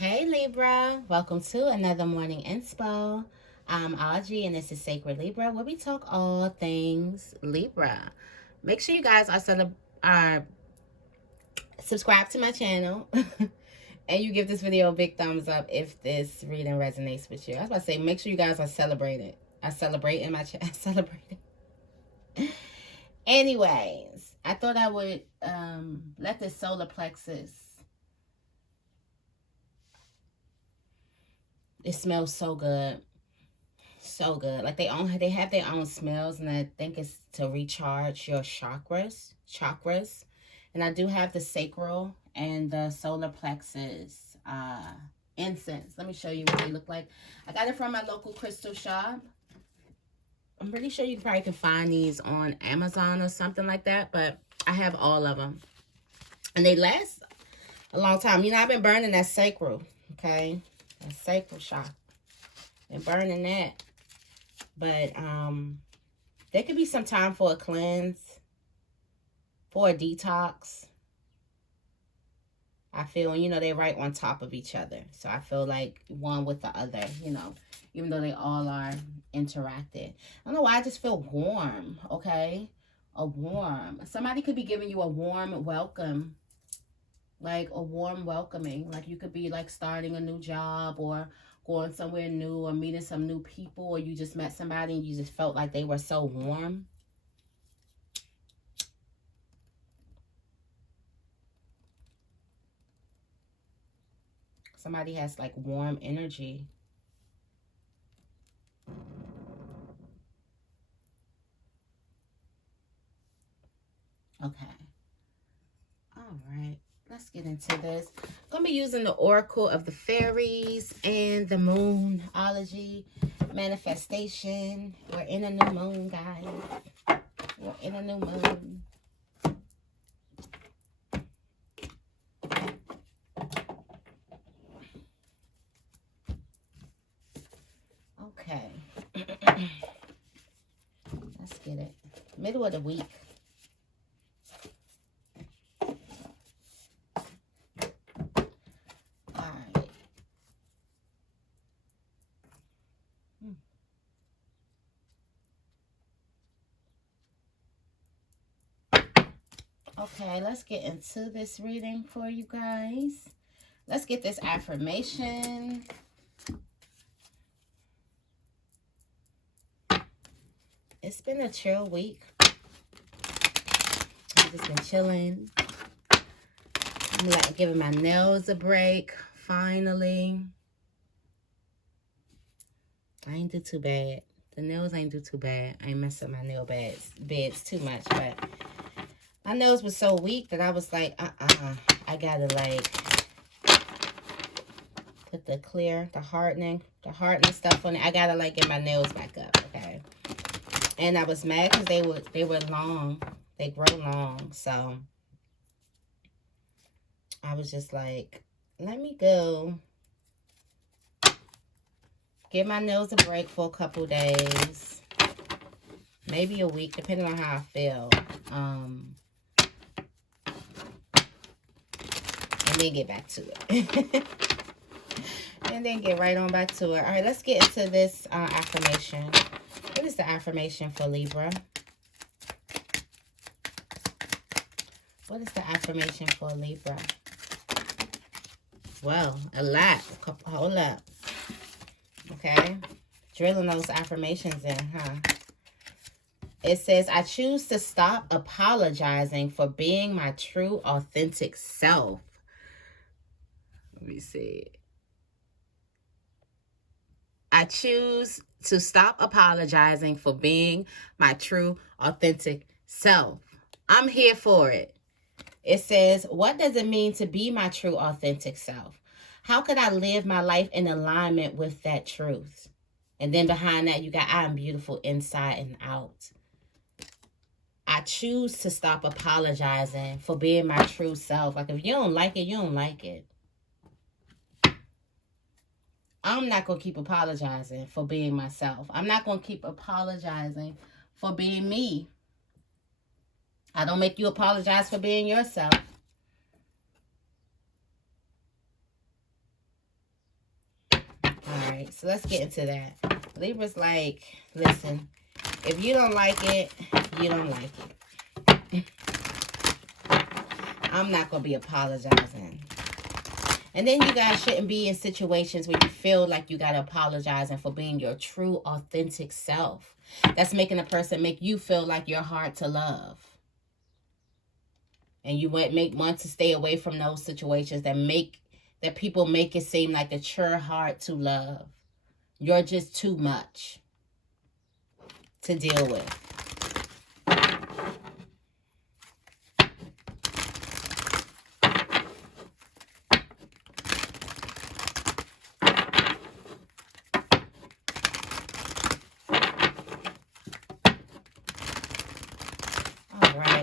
Hey Libra, welcome to another morning inspo. I'm Auji and this is Sacred Libra, where we talk all things Libra. Make sure you guys are subscribed to my channel and you give this video a big thumbs up if this reading resonates with you. I was about to say, make sure you guys are celebrated. I celebrate in my chat. I celebrate. Anyways, I thought I would let the solar plexus. It smells so good. So good. Like they have their own smells, and I think it's to recharge your chakras. And I do have the sacral and the solar plexus incense. Let me show you what they look like. I got it from my local crystal shop. I'm pretty sure you probably can find these on Amazon or something like that, but I have all of them. And they last a long time. You know, I've been burning that sacral, okay? That sacral chakra. Been burning that. But there could be some time for a cleanse, for a detox. I feel, you know, they're right on top of each other. So I feel like one with the other, you know, even though they all are interacted. I don't know why, I just feel warm, okay? A warm. Somebody could be giving you a warm welcome. Like a warm welcoming. Like you could be like starting a new job or going somewhere new or meeting some new people, or you just met somebody and you just felt like they were so warm. Somebody has like warm energy. Okay. All right. Let's get into this. I'm going to be using the Oracle of the Fairies and the Moonology manifestation. We're in a new moon, guys. We're in a new moon. Okay. Let's get it. Middle of the week. Okay, let's get into this reading for you guys. Let's get this affirmation. It's been a chill week. I've just been chilling. I'm like giving my nails a break, finally. I ain't do too bad. The nails ain't do too bad. I ain't mess up my nail beds too much, but my nails was so weak that I was like, I gotta like put the hardening stuff on it. I gotta like get my nails back up, okay? And I was mad because they were long. They grow long, so I was just like, let me go give my nails a break for a couple days, maybe a week, depending on how I feel. And then get back to it. And then get right on back to it. All right, let's get into this affirmation. What is the affirmation for Libra? What is the affirmation for Libra? Well, a lot. Hold up. Okay. Drilling those affirmations in, huh? It says, I choose to stop apologizing for being my true, authentic self. Let me see. I choose to stop apologizing for being my true, authentic self. I'm here for it. It says, what does it mean to be my true, authentic self? How could I live my life in alignment with that truth? And then behind that, you got, I am beautiful inside and out. I choose to stop apologizing for being my true self. Like, if you don't like it, you don't like it. I'm not going to keep apologizing for being myself. I'm not going to keep apologizing for being me. I don't make you apologize for being yourself. right, so let's get into that. Libra's like, listen, if you don't like it, you don't like it. I'm not going to be apologizing. And then you guys shouldn't be in situations where you feel like you got to apologize for being your true, authentic self. That's making a person make you feel like you're hard to love. And you want to stay away from those situations that people make it seem like that you're hard to love. You're just too much to deal with.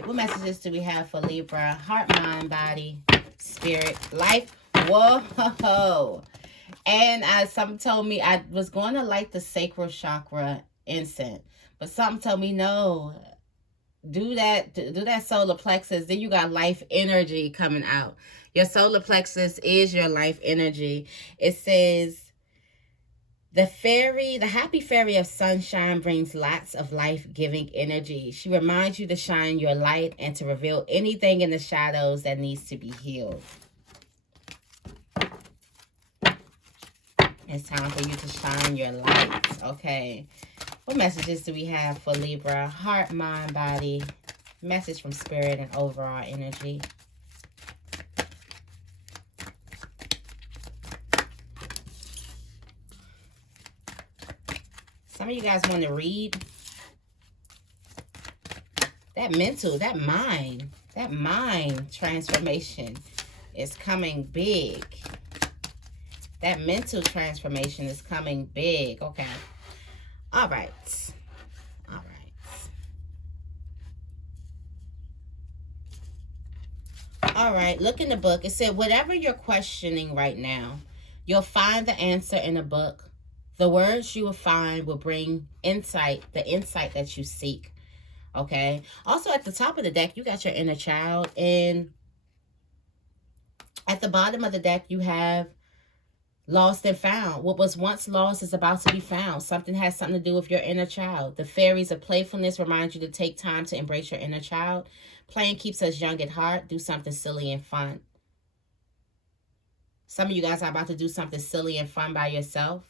What messages do we have for Libra? Heart, mind, body, spirit, life. Whoa. And something told me I was going to light the sacral chakra incense. But something told me, no, do that solar plexus. Then you got life energy coming out. Your solar plexus is your life energy. It says, the happy fairy of sunshine brings lots of life-giving energy. She reminds you to shine your light and to reveal anything in the shadows that needs to be healed. It's time for you to shine your light. Okay. What messages do we have for Libra? Heart, mind, body. Message from spirit and overall energy. Some of you guys want to read. That mind transformation is coming big. That mental transformation is coming big. Okay. All right. All right. Look in the book. It said, whatever you're questioning right now, you'll find the answer in a book. The words you will find will bring insight, the insight that you seek. Okay. Also, at the top of the deck, you got your inner child. And at the bottom of the deck, you have lost and found. What was once lost is about to be found. Something has something to do with your inner child. The fairies of playfulness remind you to take time to embrace your inner child. Playing keeps us young at heart. Do something silly and fun. Some of you guys are about to do something silly and fun by yourself.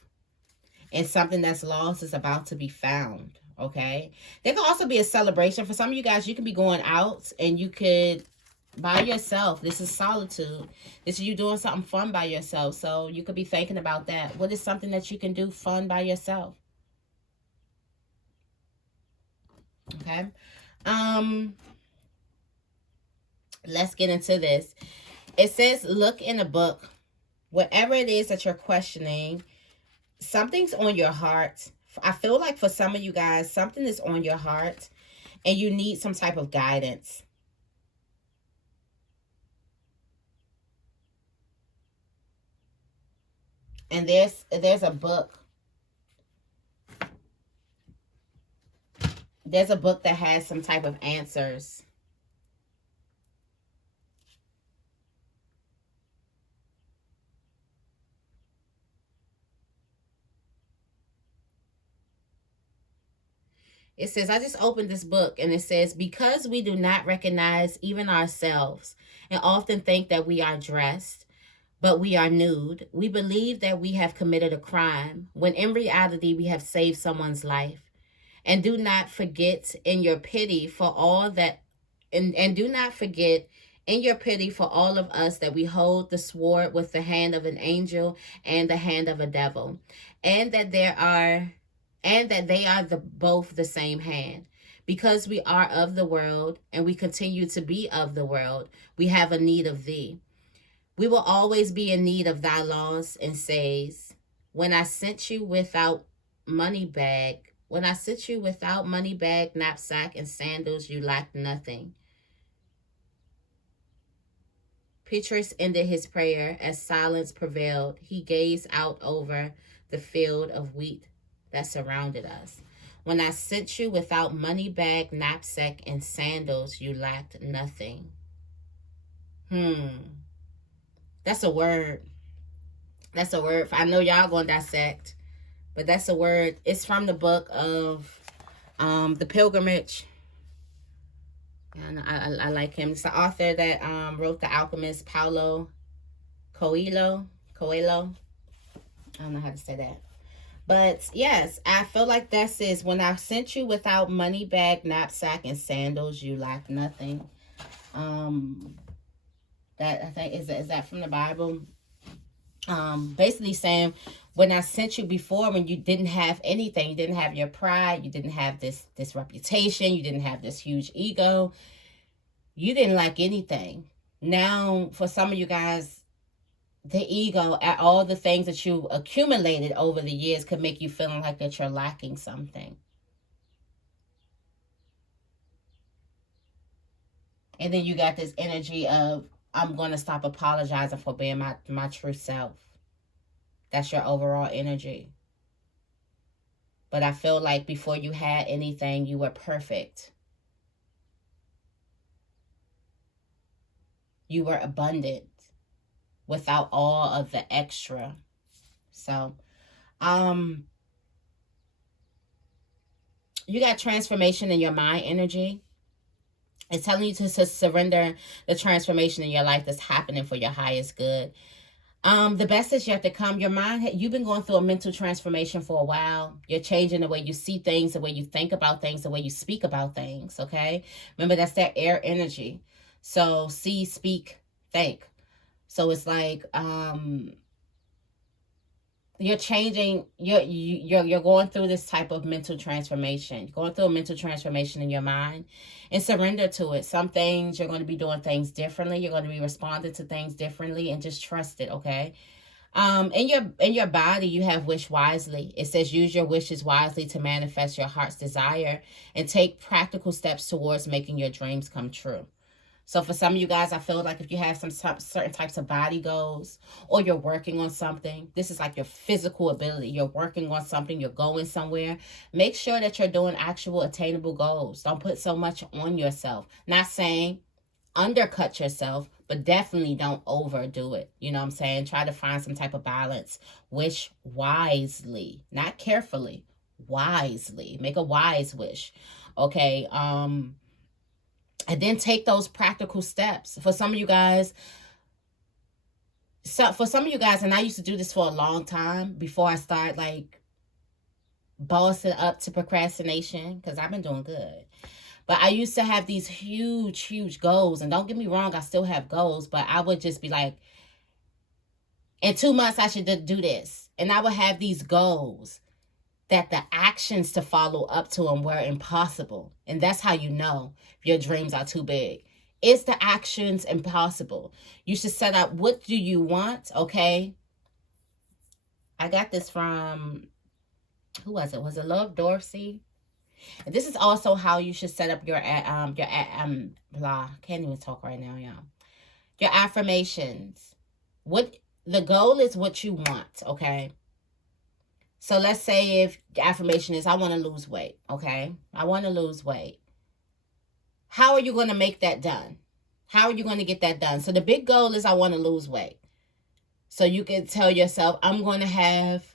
And something that's lost is about to be found, okay? There can also be a celebration. For some of you guys, you can be going out and you could, by yourself. This is solitude. This is you doing something fun by yourself. So you could be thinking about that. What is something that you can do fun by yourself? Okay. Let's get into this. It says, look in a book. Whatever it is that you're questioning, something's on your heart. I feel like for some of you guys, something is on your heart and you need some type of guidance. And there's a book. There's a book that has some type of answers. It says, I just opened this book and it says, because we do not recognize even ourselves and often think that we are dressed, but we are nude, we believe that we have committed a crime when in reality we have saved someone's life. And do not forget in your pity for all that, and do not forget in your pity for all of us that we hold the sword with the hand of an angel and the hand of a devil, and that they are both the same hand. Because we are of the world and we continue to be of the world, we have a need of thee. We will always be in need of thy laws, and says, when I sent you without money bag, knapsack, and sandals, you lacked nothing. Petrus ended his prayer as silence prevailed. He gazed out over the field of wheat that surrounded us. When I sent you without money bag, knapsack, and sandals, you lacked nothing. That's a word. That's a word. I know y'all gonna dissect. But that's a word. It's from the book of The Pilgrimage. And I like him. It's the author that wrote The Alchemist, Paulo Coelho. Coelho. I don't know how to say that. But yes, I feel like that says, when I sent you without money bag, knapsack, and sandals, you lack nothing. That I think is that from the Bible. Basically saying, when I sent you before, when you didn't have anything, you didn't have your pride, you didn't have this reputation, you didn't have this huge ego, you didn't lack anything. Now, for some of you guys, the ego, at all the things that you accumulated over the years, could make you feeling like that you're lacking something. And then you got this energy of, I'm going to stop apologizing for being my true self. That's your overall energy. But I feel like before you had anything, you were perfect. You were abundant without all of the extra. So, you got transformation in your mind energy. It's telling you to surrender the transformation in your life that's happening for your highest good. The best is yet to come. Your mind, you've been going through a mental transformation for a while. You're changing the way you see things, the way you think about things, the way you speak about things, okay? Remember, that's that air energy. So, see, speak, think. So it's like, you're changing, you're going through this type of mental transformation, going through a mental transformation in your mind, and surrender to it. Some things you're going to be doing things differently. You're going to be responding to things differently, and just trust it. Okay. In your body, you have wish wisely. It says, use your wishes wisely to manifest your heart's desire and take practical steps towards making your dreams come true. So for some of you guys, I feel like if you have some certain types of body goals, or you're working on something, this is like your physical ability. You're working on something, you're going somewhere. Make sure that you're doing actual attainable goals. Don't put so much on yourself. Not saying undercut yourself, but definitely don't overdo it. You know what I'm saying? Try to find some type of balance. Wish wisely, not carefully, wisely. Make a wise wish. Okay. And then take those practical steps. For some of you guys, and I used to do this for a long time before I started like bossing up to procrastination, because I've been doing good. But I used to have these huge, huge goals. And don't get me wrong, I still have goals, but I would just be like, in 2 months, I should do this. And I would have these goals that the actions to follow up to them were impossible. And that's how you know if your dreams are too big. Is the actions impossible? You should set up, what do you want? Okay. I got this from, who was it? Was it Love Dorsey? And this is also how you should set up your can't even talk right now, y'all. Your affirmations. What the goal is, what you want, okay? So let's say if the affirmation is, I want to lose weight, okay? I want to lose weight. How are you going to make that done? How are you going to get that done? So the big goal is, I want to lose weight. So you can tell yourself, I'm going to have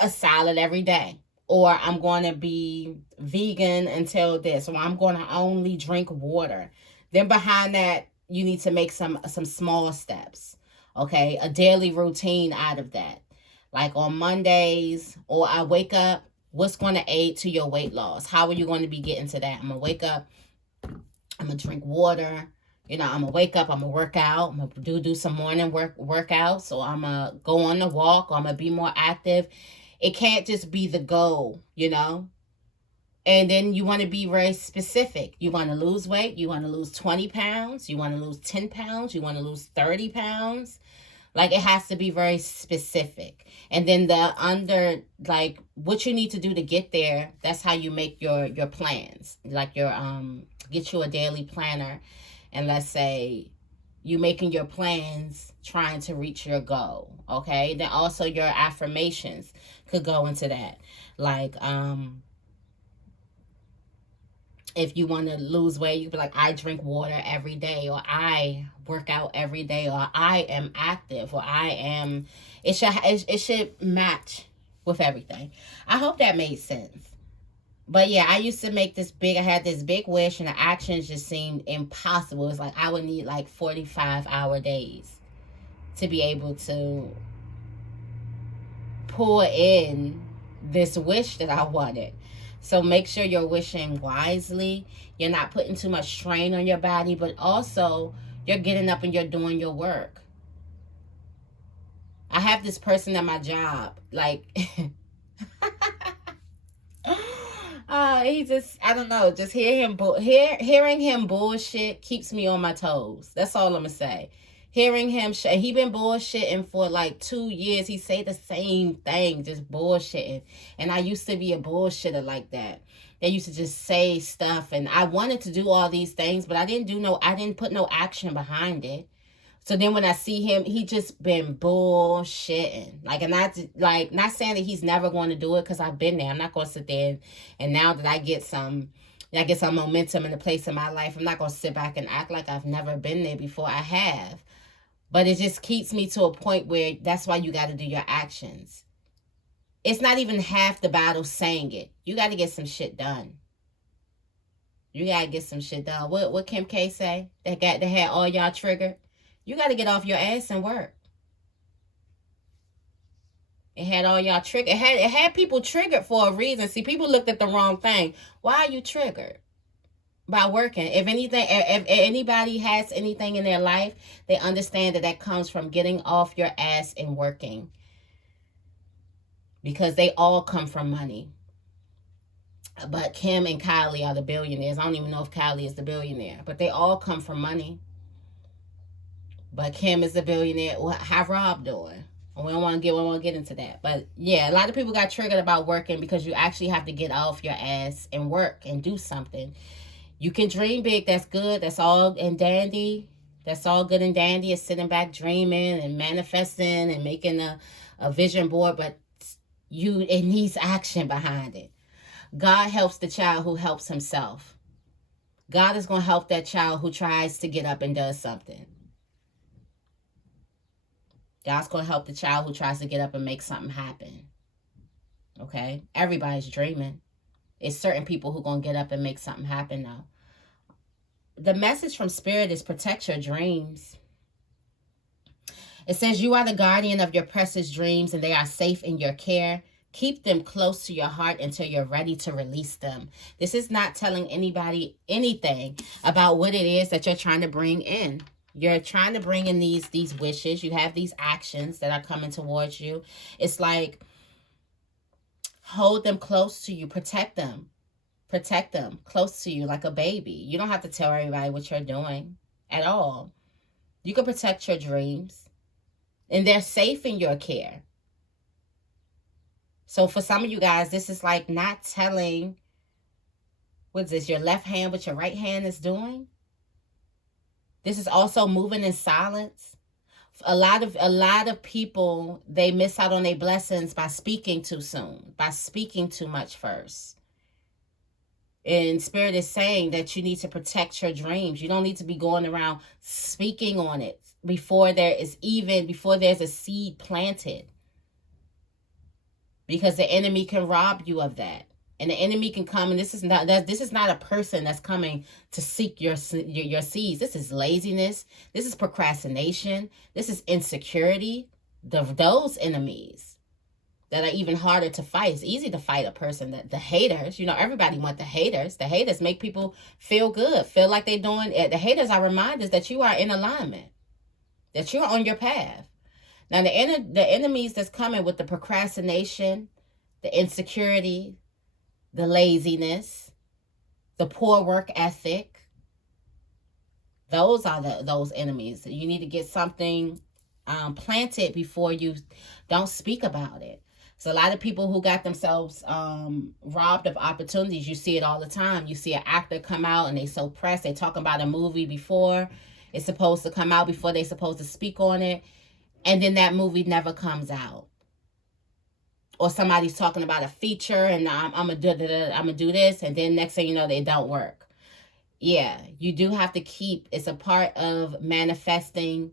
a salad every day. Or I'm going to be vegan until this. Or I'm going to only drink water. Then behind that, you need to make some small steps, okay? A daily routine out of that. Like on Mondays, or I wake up, what's going to aid to your weight loss? How are you going to be getting to that? I'm going to wake up, I'm going to drink water. You know, I'm going to wake up, I'm going to work out. I'm going to do some morning workouts. So I'm going to go on the walk, or I'm going to be more active. It can't just be the goal, you know? And then you want to be very specific. You want to lose weight. You want to lose 20 pounds. You want to lose 10 pounds. You want to lose 30 pounds. Like, it has to be very specific. And then like, what you need to do to get there, that's how you make your plans. Like get you a daily planner. And let's say you making your plans trying to reach your goal, okay? Then also your affirmations could go into that. Like, if you want to lose weight, you could be like, I drink water every day, or I work out every day, or I am active, or I am, it should match with everything. I hope that made sense. But yeah, I used to make this big, I had this big wish, and the actions just seemed impossible. It's like I would need like 45-hour days to be able to pull in this wish that I wanted. So make sure you're wishing wisely. You're not putting too much strain on your body, but also you're getting up and you're doing your work. I have this person at my job, like, he just, I don't know, just hearing him bullshit keeps me on my toes. That's all I'm gonna say. Hearing him, he been bullshitting for like 2 years. He say the same thing, just bullshitting. And I used to be a bullshitter like that. They used to just say stuff, and I wanted to do all these things, but I didn't put no action behind it. So then when I see him, he just been bullshitting. Like, and not saying that he's never going to do it, because I've been there. I'm not going to sit there and now that I get some momentum in the place in my life, I'm not going to sit back and act like I've never been there before. I have. But it just keeps me to a point where that's why you got to do your actions. It's not even half the battle saying it. You got to get some shit done. You got to get some shit done. What Kim K say? That had all y'all triggered? You got to get off your ass and work. It had all y'all triggered. It had people triggered for a reason. See, people looked at the wrong thing. Why are you triggered? By working. If anybody has anything in their life, they understand that comes from getting off your ass and working. Because they all come from money. But Kim and Kylie are the billionaires. I don't even know if Kylie is the billionaire. But they all come from money. But Kim is a billionaire. How Rob doing? We don't want to get into that. But yeah, a lot of people got triggered about working because you actually have to get off your ass and work and do something. You can dream big. That's good. That's all and dandy. That's all good and dandy. Is sitting back dreaming and manifesting and making a vision board. But it needs action behind it. God helps the child who helps himself. God is going to help that child who tries to get up and does something. God's going to help the child who tries to get up and make something happen. Okay? Everybody's dreaming. It's certain people who are going to get up and make something happen now. The message from Spirit is protect your dreams. It says you are the guardian of your precious dreams and they are safe in your care. Keep them close to your heart until you're ready to release them. This is not telling anybody anything about what it is that you're trying to bring in. You're trying to bring in these wishes. You have these actions that are coming towards you. It's like, hold them close to you. Protect them. Protect them close to you like a baby. You don't have to tell everybody what you're doing at all. You can protect your dreams. And they're safe in your care. So for some of you guys, this is like not telling, what's this, your left hand what your right hand is doing? This is also moving in silence. A lot of people, they miss out on their blessings by speaking too soon, by speaking too much first. And Spirit is saying that you need to protect your dreams. You don't need to be going around speaking on it before there's a seed planted. Because the enemy can rob you of that. And the enemy can come, and this is not a person that's coming to seek your seeds. This is laziness. This is procrastination. This is insecurity. Those enemies that are even harder to fight. It's easy to fight a person that the haters. Everybody want the haters. The haters make people feel good, feel like they're doing it. The haters are reminders that you are in alignment, that you're on your path. Now the enemies that's coming with the procrastination, the insecurity, the laziness, the poor work ethic. Those are those enemies. You need to get something planted before you don't speak about it. So a lot of people who got themselves robbed of opportunities, you see it all the time. You see an actor come out and they so pressed. They talk about a movie before it's supposed to come out, before they're supposed to speak on it. And then that movie never comes out. Or somebody's talking about a feature and I'm gonna do this, and then next thing you know, they don't work. Yeah, you do have to keep, it's a part of manifesting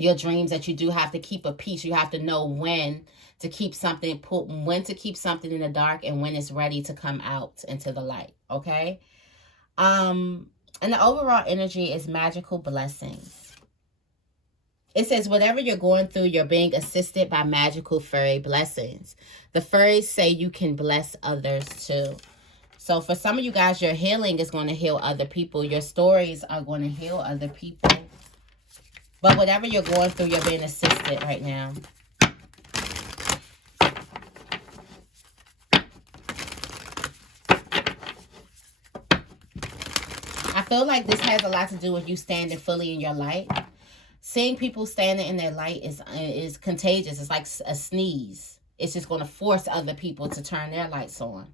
your dreams, that you do have to keep a peace. You have to know when to keep something, when to keep something in the dark and when it's ready to come out into the light. Okay. And the overall energy is magical blessings. It says, whatever you're going through, you're being assisted by magical fairy blessings. The fairies say you can bless others too. So for some of you guys, your healing is going to heal other people. Your stories are going to heal other people. But whatever you're going through, you're being assisted right now. I feel like this has a lot to do with you standing fully in your light. Seeing people standing in their light is contagious. It's like a sneeze. It's just going to force other people to turn their lights on.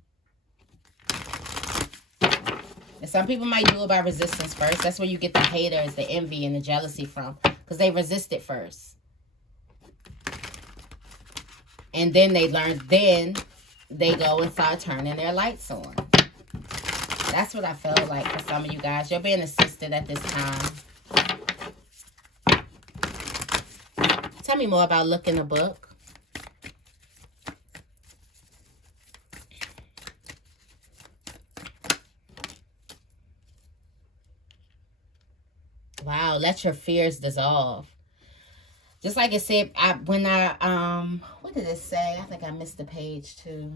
And some people might do it by resistance first. That's where you get the haters, the envy, and the jealousy from. Because they resist it first. And then they learn, then they go and start turning their lights on. That's what I feel like for some of you guys. You're being assisted at this time. Tell me more about Look in the Book. Wow, let your fears dissolve. Just like it said, what did it say? I think I missed the page too.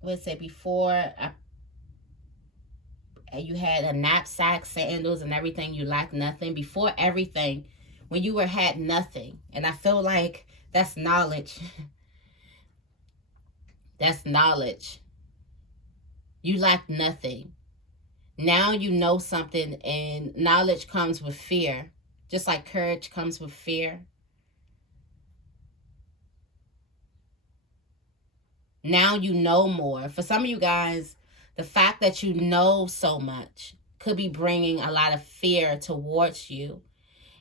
What did it say? Before you had a knapsack, sandals, and everything, you lacked nothing. Before everything, when you had nothing. And I feel like that's knowledge. That's knowledge. You lack nothing. Now you know something, and knowledge comes with fear. Just like courage comes with fear. Now you know more. For some of you guys, the fact that you know so much could be bringing a lot of fear towards you.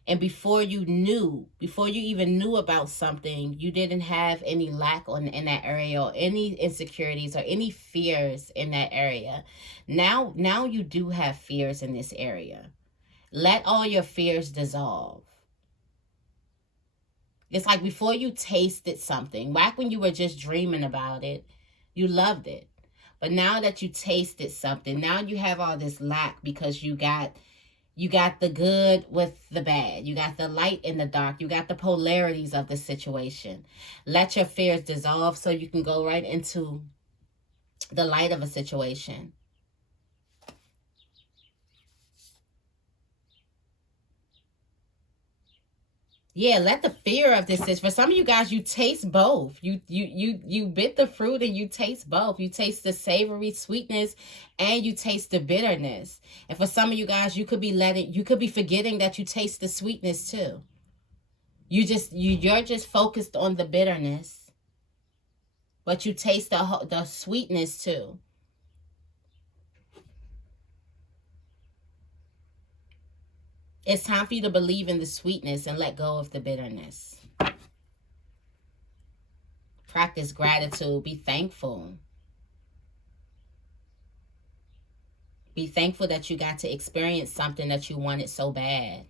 And before you even knew about something, you didn't have any lack in that area, or any insecurities or any fears in that area. Now you do have fears in this area. Let all your fears dissolve. It's like before you tasted something, back when you were just dreaming about it, you loved it. But now that you tasted something, now you have all this lack because you got the good with the bad. You got the light and the dark. You got the polarities of the situation. Let your fears dissolve so you can go right into the light of a situation. Yeah, let the fear of this is. For some of you guys, you taste both. You bit the fruit and you taste both. You taste the savory sweetness and you taste the bitterness. And for some of you guys, you could be forgetting that you taste the sweetness too. You're just focused on the bitterness, but you taste the sweetness too. It's time for you to believe in the sweetness and let go of the bitterness. Practice gratitude. Be thankful. Be thankful that you got to experience something that you wanted so bad.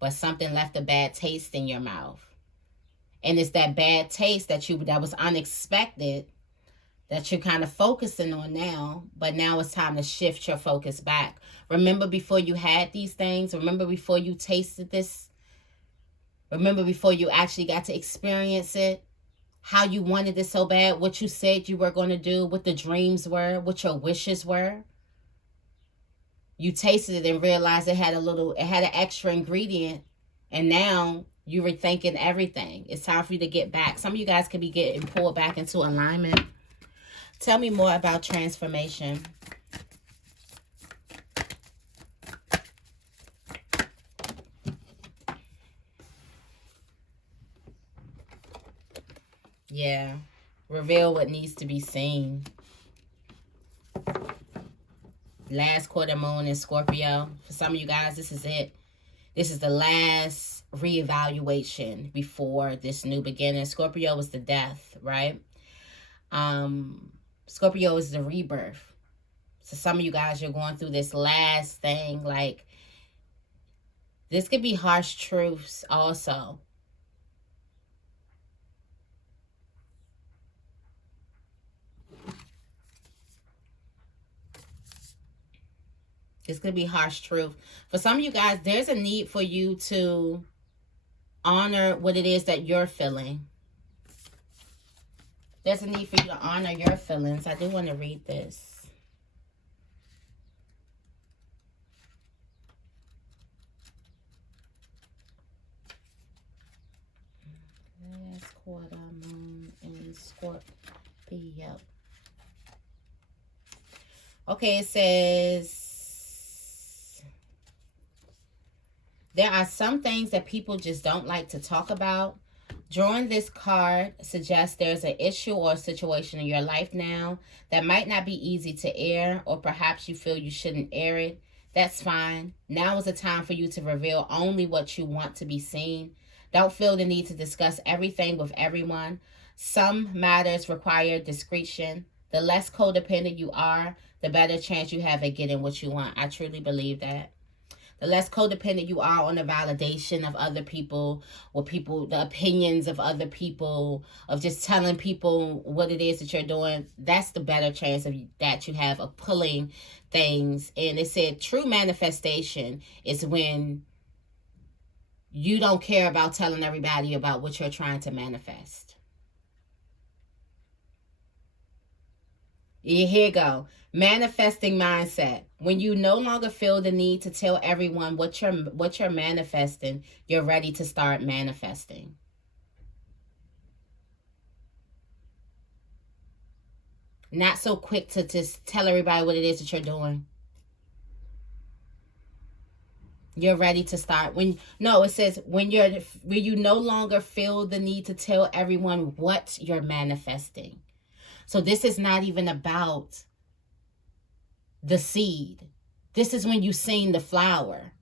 But something left a bad taste in your mouth. And it's that bad taste that was unexpected that you're kind of focusing on now, but now it's time to shift your focus back. Remember before you had these things? Remember before you tasted this? Remember before you actually got to experience it? How you wanted it so bad, what you said you were going to do, what the dreams were, what your wishes were? You tasted it and realized it had an extra ingredient, and now you're rethinking everything. It's time for you to get back. Some of you guys could be getting pulled back into alignment. Tell me more about transformation. Yeah. Reveal what needs to be seen. Last quarter moon in Scorpio. For some of you guys, this is it. This is the last reevaluation before this new beginning. Scorpio is the death, right? Scorpio is the rebirth. So some of you guys, you're going through this last thing. Like, this could be harsh truths also. This could be harsh truth. For some of you guys, there's a need for you to honor what it is that you're feeling. There's a need for you to honor your feelings. I do want to read this. Last quarter moon in Scorpio. Okay, it says, there are some things that people just don't like to talk about. Drawing this card suggests there's an issue or a situation in your life now that might not be easy to air, or perhaps you feel you shouldn't air it. That's fine. Now is the time for you to reveal only what you want to be seen. Don't feel the need to discuss everything with everyone. Some matters require discretion. The less codependent you are, the better chance you have at getting what you want. I truly believe that. The less codependent you are on the validation of other people, or the opinions of other people, of just telling people what it is that you're doing, that's the better chance that you have of pulling things. And it said true manifestation is when you don't care about telling everybody about what you're trying to manifest. Here you go. Manifesting mindset. When you no longer feel the need to tell everyone what you're manifesting, you're ready to start manifesting. Not so quick to just tell everybody what it is that you're doing. You're ready to start. It says when you no longer feel the need to tell everyone what you're manifesting. So this is not even about the seed. This is when you've seen the flower.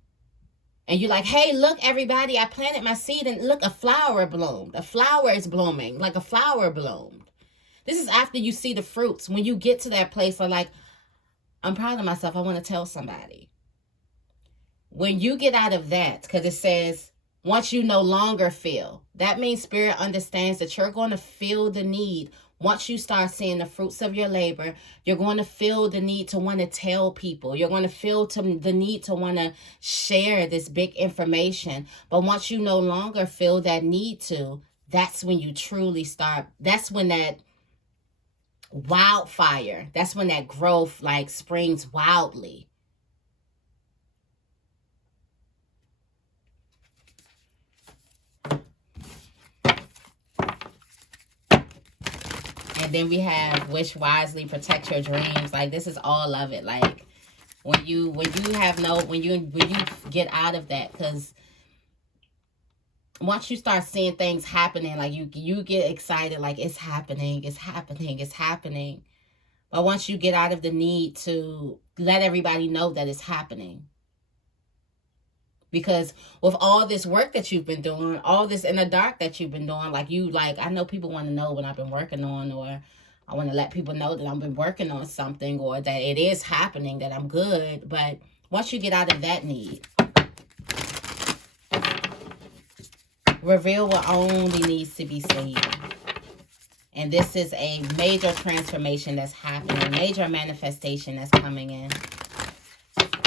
And you're like, hey, look, everybody, I planted my seed and look, a flower bloomed. A flower is blooming, like a flower bloomed. This is after you see the fruits. When you get to that place of like, I'm proud of myself, I want to tell somebody. When you get out of that, because it says, once you no longer feel, that means Spirit understands that you're going to feel the need. Once you start seeing the fruits of your labor, you're going to feel the need to want to tell people. You're going to feel the need to want to share this big information. But once you no longer feel that need to, that's when you truly start. That's when that wildfire, that's when that growth like springs wildly. And then we have wish wisely, protect your dreams. Like, this is all of it. Like, when you get out of that, because once you start seeing things happening, like you get excited, like it's happening. But once you get out of the need to let everybody know that it's happening, because with all this work that you've been doing, all this in the dark that you've been doing, I know people want to know what I've been working on, or I want to let people know that I've been working on something, or that it is happening, that I'm good. But once you get out of that need, reveal what only needs to be seen. And this is a major transformation that's happening, major manifestation that's coming in.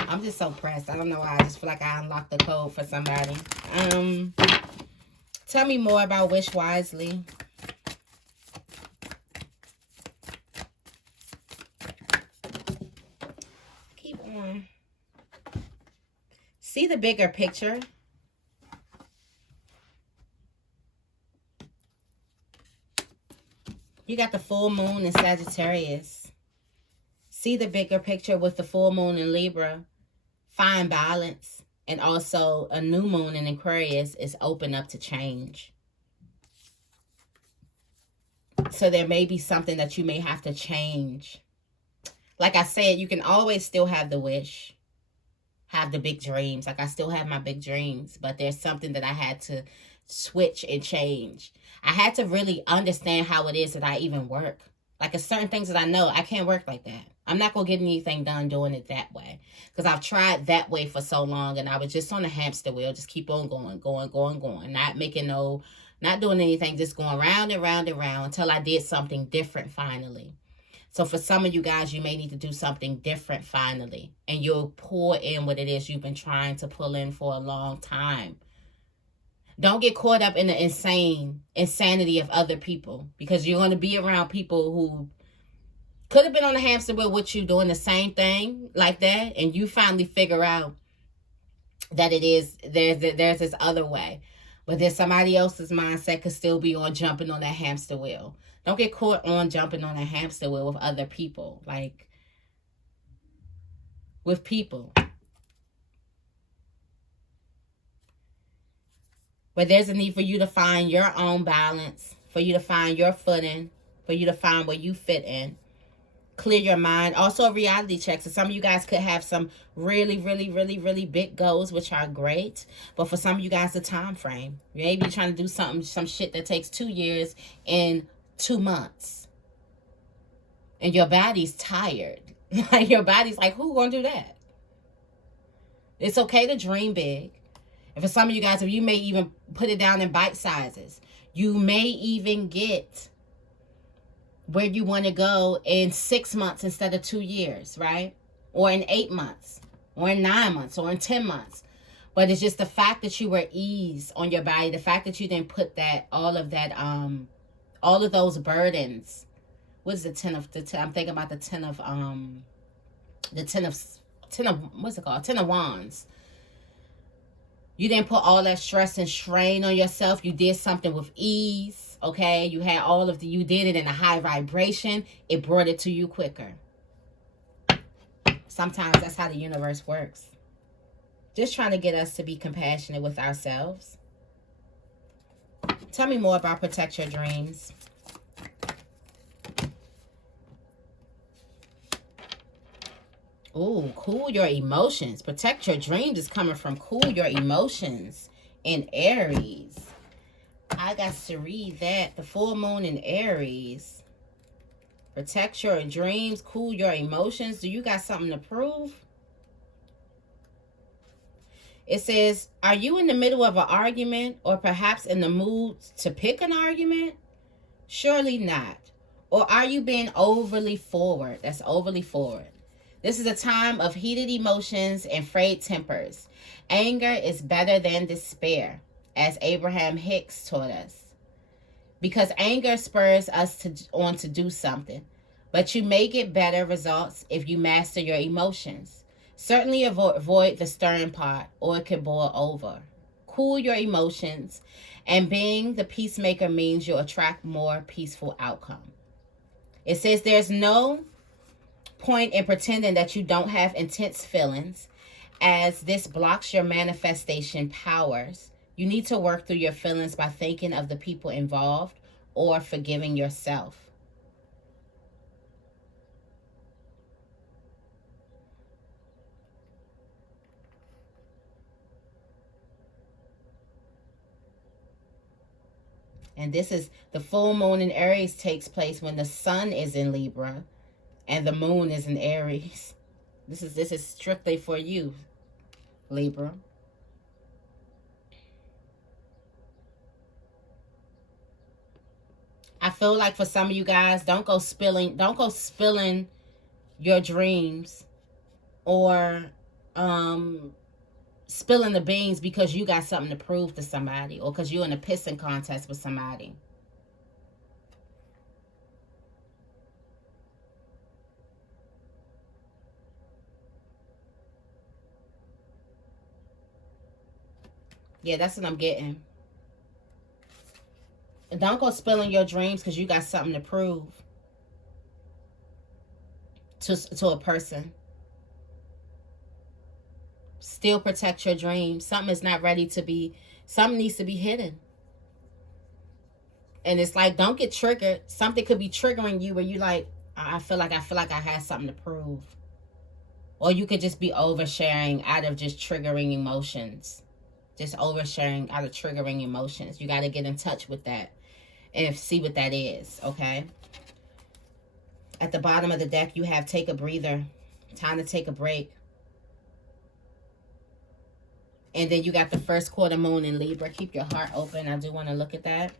I'm just so pressed. I don't know why. I just feel like I unlocked the code for somebody. Tell me more about Wish Wisely. Keep on. See the bigger picture. You got the full moon in Sagittarius. See the bigger picture with the full moon in Libra. Find balance. And also a new moon in Aquarius is open up to change. So there may be something that you may have to change. Like I said, you can always still have the wish. Have the big dreams. Like I still have my big dreams. But there's something that I had to switch and change. I had to really understand how it is that I even work. Like, there's certain things that I know I can't work like that. I'm not going to get anything done doing it that way. Because I've tried that way for so long, and I was just on a hamster wheel. Just keep on going. Not doing anything, just going round and round and round until I did something different finally. So for some of you guys, you may need to do something different finally. And you'll pour in what it is you've been trying to pull in for a long time. Don't get caught up in the insanity of other people. Because you're going to be around people who could have been on the hamster wheel with you doing the same thing like that. And you finally figure out that there's this other way. But there's somebody else's mindset could still be on jumping on that hamster wheel. Don't get caught on jumping on a hamster wheel with other people. Like, with people. But there's a need for you to find your own balance. For you to find your footing. For you to find where you fit in. Clear your mind. Also, a reality check. So some of you guys could have some really, really, really, really big goals, which are great. But for some of you guys, the time frame. You may be trying to do some shit that takes 2 years in 2 months. And your body's tired. Like, your body's like, who gonna do that? It's okay to dream big. And for some of you guys, if you may even put it down in bite sizes, you may even get where you want to go in 6 months instead of 2 years, right? Or in 8 months, or in 9 months, or in 10 months. But it's just the fact that you were eased on your body, the fact that you didn't put all of those burdens. What is I'm thinking about the 10 of wands. You didn't put all that stress and strain on yourself. You did something with ease, okay? You did it in a high vibration. It brought it to you quicker. Sometimes that's how the universe works. Just trying to get us to be compassionate with ourselves. Tell me more about protect your dreams. Ooh, cool your emotions. Protect your dreams is coming from cool your emotions in Aries. I got to read that. The full moon in Aries. Protect your dreams. Cool your emotions. Do you got something to prove? It says, are you in the middle of an argument or perhaps in the mood to pick an argument? Surely not. Or are you being overly forward? That's overly forward. This is a time of heated emotions and frayed tempers. Anger is better than despair, as Abraham Hicks taught us. Because anger spurs us on to do something. But you may get better results if you master your emotions. Certainly avoid the stirring pot, or it could boil over. Cool your emotions, and being the peacemaker means you'll attract more peaceful outcome. It says there's no point in pretending that you don't have intense feelings, as this blocks your manifestation powers. You need to work through your feelings by thinking of the people involved or forgiving yourself. And this is the full moon in Aries takes place when the sun is in Libra and the moon is in Aries. This is strictly for you, Libra. I feel like for some of you guys, don't go spilling your dreams or spilling the beans because you got something to prove to somebody or because you're in a pissing contest with somebody. Yeah, that's what I'm getting. Don't go spilling your dreams because you got something to prove to a person. Still protect your dreams. Something is not ready to be, something needs to be hidden. And it's like, don't get triggered. Something could be triggering you where you like, I feel like I have something to prove. Or you could just be oversharing out of just triggering emotions. Just oversharing out of triggering emotions. You got to get in touch with that and see what that is, okay? At the bottom of the deck, you have take a breather. Time to take a break. And then you got the first quarter moon in Libra. Keep your heart open. I do want to look at that.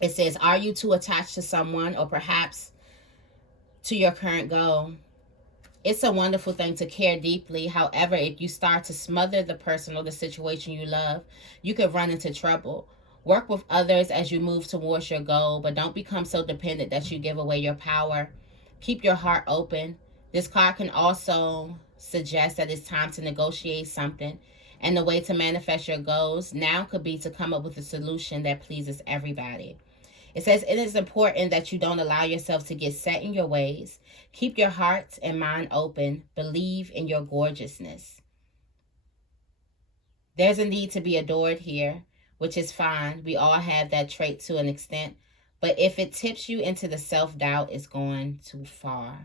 It says, are you too attached to someone or perhaps to your current goal? It's a wonderful thing to care deeply. However, if you start to smother the person or the situation you love, you could run into trouble. Work with others as you move towards your goal, but don't become so dependent that you give away your power. Keep your heart open. This card can also suggest that it's time to negotiate something. And the way to manifest your goals now could be to come up with a solution that pleases everybody. It says it is important that you don't allow yourself to get set in your ways. Keep your heart and mind open. Believe in your gorgeousness. There's a need to be adored here, which is fine. We all have that trait to an extent. But if it tips you into the self-doubt, it's going too far.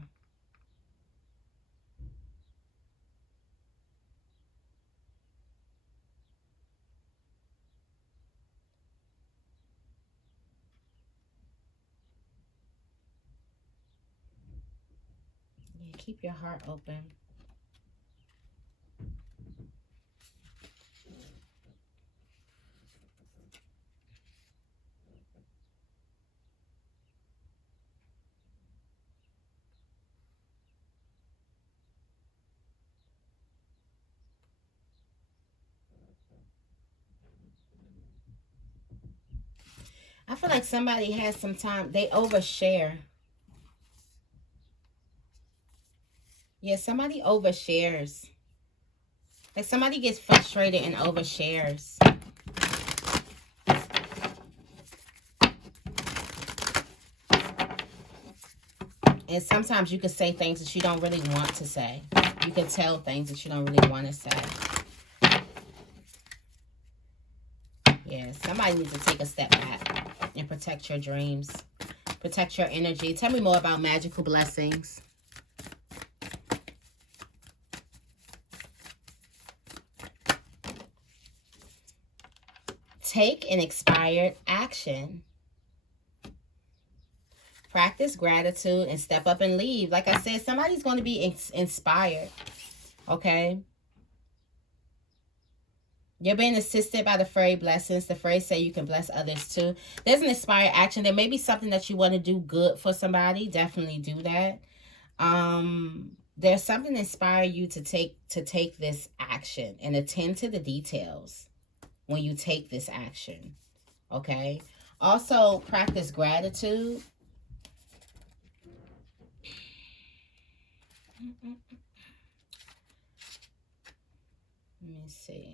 Yeah, keep your heart open. I feel like somebody has some time. They overshare. Yeah, somebody overshares. Like somebody gets frustrated and overshares. And sometimes you can say things that you don't really want to say. You can tell things that you don't really want to say. Yeah, somebody needs to take a step back and protect your dreams. Protect your energy. Tell me more about magical blessings. Take an inspired action. Practice gratitude and step up and leave. Like I said, somebody's going to be inspired. Okay? You're being assisted by the fairy blessings. The fairies say you can bless others too. There's an inspired action. There may be something that you want to do good for somebody. Definitely do that. There's something to inspire you to take this action and attend to the details when you take this action. Okay? Also, practice gratitude. Let me see.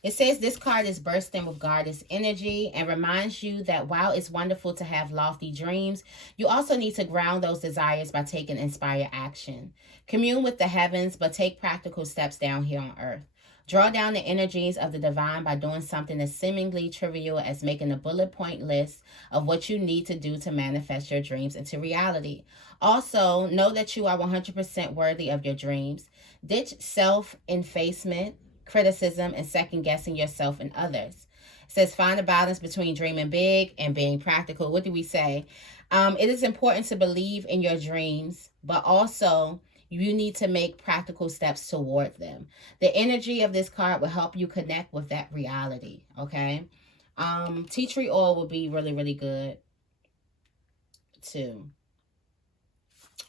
It says this card is bursting with goddess energy and reminds you that while it's wonderful to have lofty dreams, you also need to ground those desires by taking inspired action. Commune with the heavens, but take practical steps down here on earth. Draw down the energies of the divine by doing something as seemingly trivial as making a bullet point list of what you need to do to manifest your dreams into reality. Also, know that you are 100% worthy of your dreams. Ditch self-effacement, criticism, and second-guessing yourself and others. It says find a balance between dreaming big and being practical. What do we say? It is important to believe in your dreams, but also you need to make practical steps toward them. The energy of this card will help you connect with that reality, okay? Tea tree oil will be really, really good too.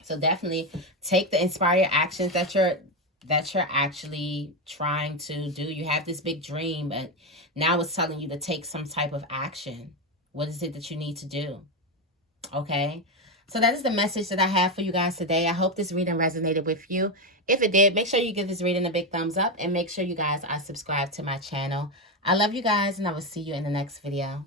So definitely take the inspired actions that you're actually trying to do. You have this big dream, but now it's telling you to take some type of action. What is it that you need to do? Okay? So that is the message that I have for you guys today. I hope this reading resonated with you. If it did, make sure you give this reading a big thumbs up and make sure you guys are subscribed to my channel. I love you guys and I will see you in the next video.